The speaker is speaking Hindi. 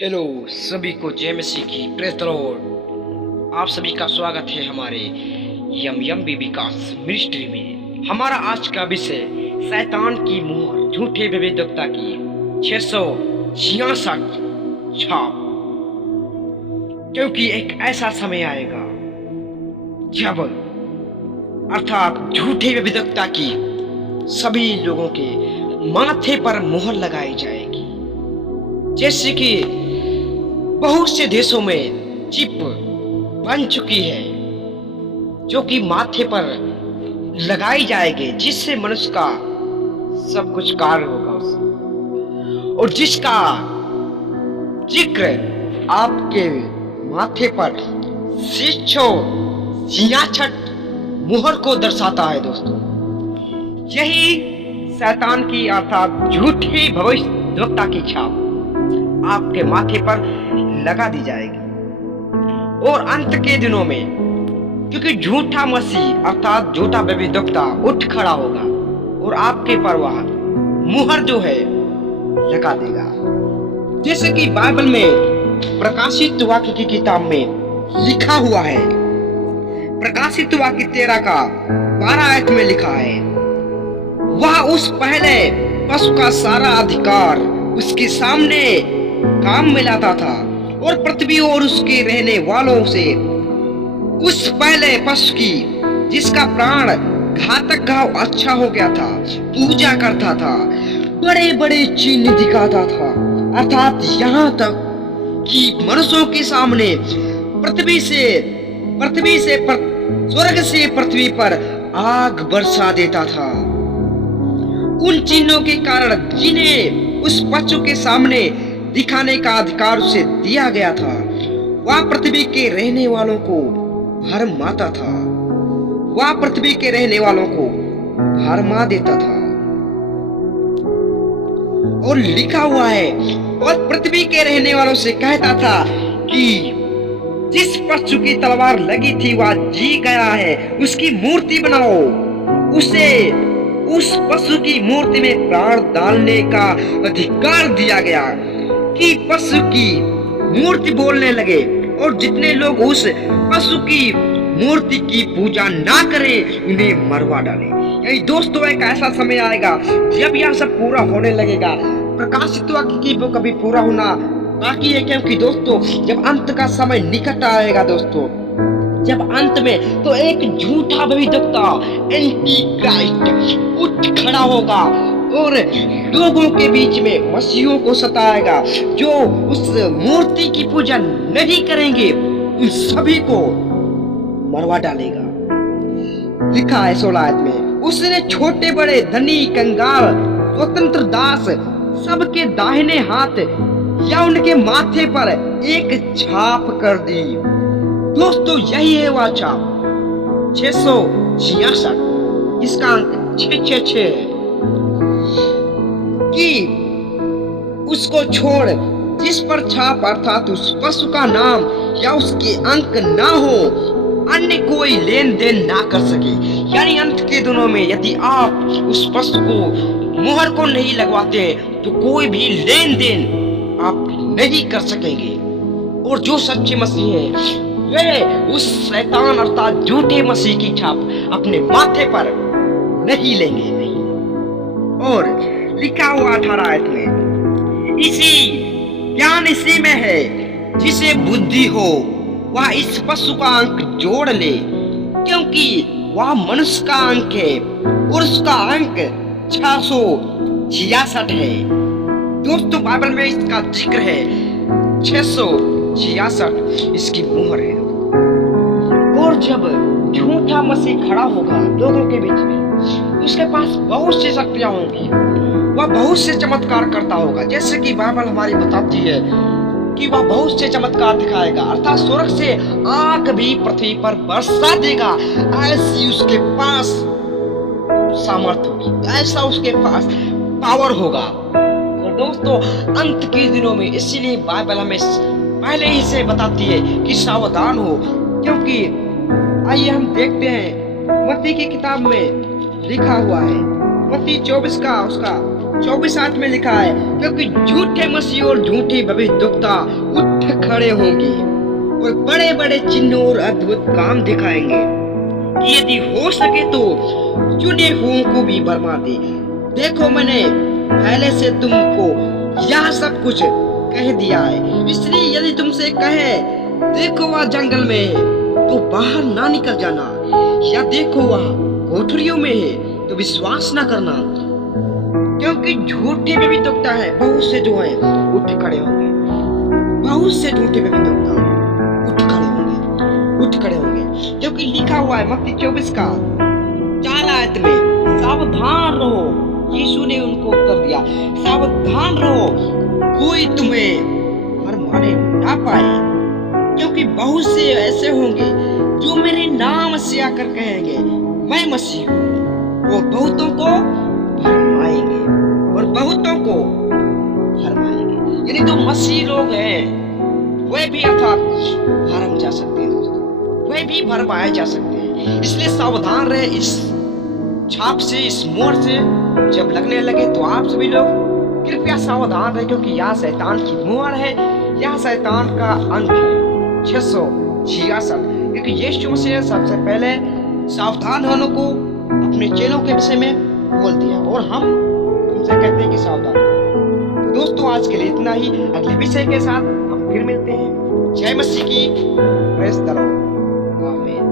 हेलो सभी को जय मसीह की प्रेज द लॉर्ड। आप सभी का स्वागत है हमारे यम विकास मिनिस्ट्री में। हमारा आज का विषय शैतान की मुहर झूठे भविष्यवक्ता की 666 छाप। क्योंकि एक ऐसा समय आएगा जब अर्थात झूठे भविष्यवक्ता की सभी लोगों के माथे पर मुहर लगाई जाएगी। जैसे कि बहुत से देशों में चिप बन चुकी है जो कि माथे पर लगाई जाएगी, जिससे मनुष्य का सब कुछ कार्य होगा उससे, और जिसका जिक्र आपके माथे पर 666 मुहर को दर्शाता है। दोस्तों, यही शैतान की अर्थात झूठी भविष्यवक्ता की छाप आपके माथे पर लगा दी जाएगी। और अंत के दिनों में क्योंकि झूठा मसीह अर्थात झूठा भविष्यवक्ता उठ खड़ा होगा और आपके पर वह मुहर जो है लगा देगा। जैसे कि बाइबल में प्रकाशित वाक्य की किताब में लिखा हुआ है, प्रकाशित वाक्य 13 का 12 आयत में लिखा है, वह उस पहले पशु का सारा अधिकार उसके सामने काम में लाता था और पृथ्वी और उसके रहने वालों से उस पहले पशु की जिसका प्राण घातक घाव अच्छा हो गया था पूजा करता था, बड़े बड़े चिन्ह दिखाता था। अर्थात यहाँ तक कि मनुष्यों के सामने स्वर्ग से पृथ्वी पर आग बरसा देता था। उन चिन्हों के कारण जिन्हें उस पशु के सामने दिखाने का अधिकार उसे दिया गया था, वह पृथ्वी के रहने वालों को भरमाता था, वह पृथ्वी के रहने वालों को भरमा देता था। और लिखा हुआ है, और पृथ्वी के रहने वालों से कहता था कि जिस पशु की तलवार लगी थी वह जी गया है, उसकी मूर्ति बनाओ, उसे उस पशु की मूर्ति में प्राण डालने का अधिकार दिया गया कि पशु की मूर्ति बोलने लगे, और जितने लोग उस पशु की मूर्ति की पूजा ना करें उन्हें मरवा डाले। यही दोस्तों एक ऐसा समय आएगा जब यह सब पूरा होने लगेगा। प्रकाशित वाक्य की बुक अभी पूरा होना बाकी है, क्योंकि दोस्तों जब अंत का समय निकट आएगा, दोस्तों जब अंत में तो एक झूठा भविष्यवक्ता एंटी क्राइस्ट उठ खड़ा होगा और लोगों के बीच में मसीहों को सताएगा। जो उस मूर्ति की पूजा नहीं करेंगे उन सभी को मरवा डालेगा। लिखा है 16 आयत में, उसने छोटे बड़े धनी कंगाल स्वतंत्र दास सबके दाहिने हाथ या उनके माथे पर एक छाप कर दी। दोस्तों यही है वह छाप 666, जिसका अंक 666 है कि उसको छोड़ जिस पर छाप अर्थात उस पशु का नाम या उसके अंक ना हो, अन्य कोई लेन देन ना कर सके। यानी अंत के दिनों में यदि आप उस पशु को मुहर को नहीं लगवाते तो कोई भी लेन देन आप नहीं कर सकेंगे। और जो सच्चे मसीह हैं वे उस शैतान अर्थात झूठे मसीह की छाप अपने माथे पर नहीं लेंगे, नहीं। और लिखा हुआ 18 आयत में, ज्ञान इसी में है जिसे बुद्धि हो वह इस पशु का अंक जोड़ ले, क्योंकि वह मनुष्य का अंक है और उसका अंक 666 है। दोस्तों बाइबल में इसका जिक्र है 666 इसकी मुहर है। और जब झूठा मसीह खड़ा होगा लोगों के बीच में, उसके पास बहुत सी शक्तियां होंगी, वह बहुत से चमत्कार करता होगा। जैसे कि बाइबल हमारी बताती है कि वह बहुत से चमत्कार दिखाएगा, अर्थात स्वर्ग से आग भी पृथ्वी पर बरसा देगा। ऐसी उसके पास सामर्थ्य होगी, ऐसा उसके पास पावर होगा। और दोस्तों अंत के दिनों में इसीलिए बाइबल हमें पहले ही से बताती है कि सावधान हो। क्योंकि आइए हम देखते हैं मत्ती की किताब में लिखा हुआ है, मत्ती 24 का उसका 24:7 में लिखा है, क्योंकि झूठे मसीह और झूठे भविष्यद्वक्ता उठ खड़े होंगे और बड़े बड़े चिन्ह और अद्भुत काम दिखाएंगे कि यदि हो सके तो चुने हुओं को भी भरमा दे। देखो, मैंने पहले से तुमको यह सब कुछ कह दिया है, इसलिए यदि तुमसे कहे देखो वह जंगल में है तो बाहर ना निकल जाना, या देखो वह कोठरियों में है तो विश्वास ना करना, क्योंकि झूठे भविष्यद्वक्ता है बहुत से जो है उठ खड़े होंगे, बहुत से झूठे भविष्यद्वक्ता उठ खड़े होंगे, क्योंकि लिखा हुआ है मत्ती 24 का 4 आयत में, सावधान रहो। यीशु ने उनको उत्तर दिया, सावधान रहो कोई तुम्हें भरमाने ना पाए, क्योंकि बहुत से ऐसे होंगे जो मेरे नाम से आकर कहेंगे मैं मसीह हूँ, वो बहुतों को भरमाएंगे और बहुतों को भरमाएंगे। यानी जो मसीह लोग हैं वे भी अर्थात भरम जा सकते हैं दोस्तों, वे भी भरमाए जा सकते हैं। इसलिए सावधान रहे इस छाप से, इस मोड़ से जब लगने लगे तो आप सभी लोग कृपया सावधान रहे, क्योंकि यह शैतान की मोहर है, यह शैतान का अंक है 666। क्योंकि यीशु मसीह ने सबसे पहले सावधान होने को अपने चेलों के विषय में बोल दिया और हम तुमसे कहते हैं कि सावधान। तो दोस्तों आज के लिए इतना ही, अगले विषय के साथ हम फिर मिलते हैं। जय मसीह की, प्रेज़ द लॉर्ड, आमीन।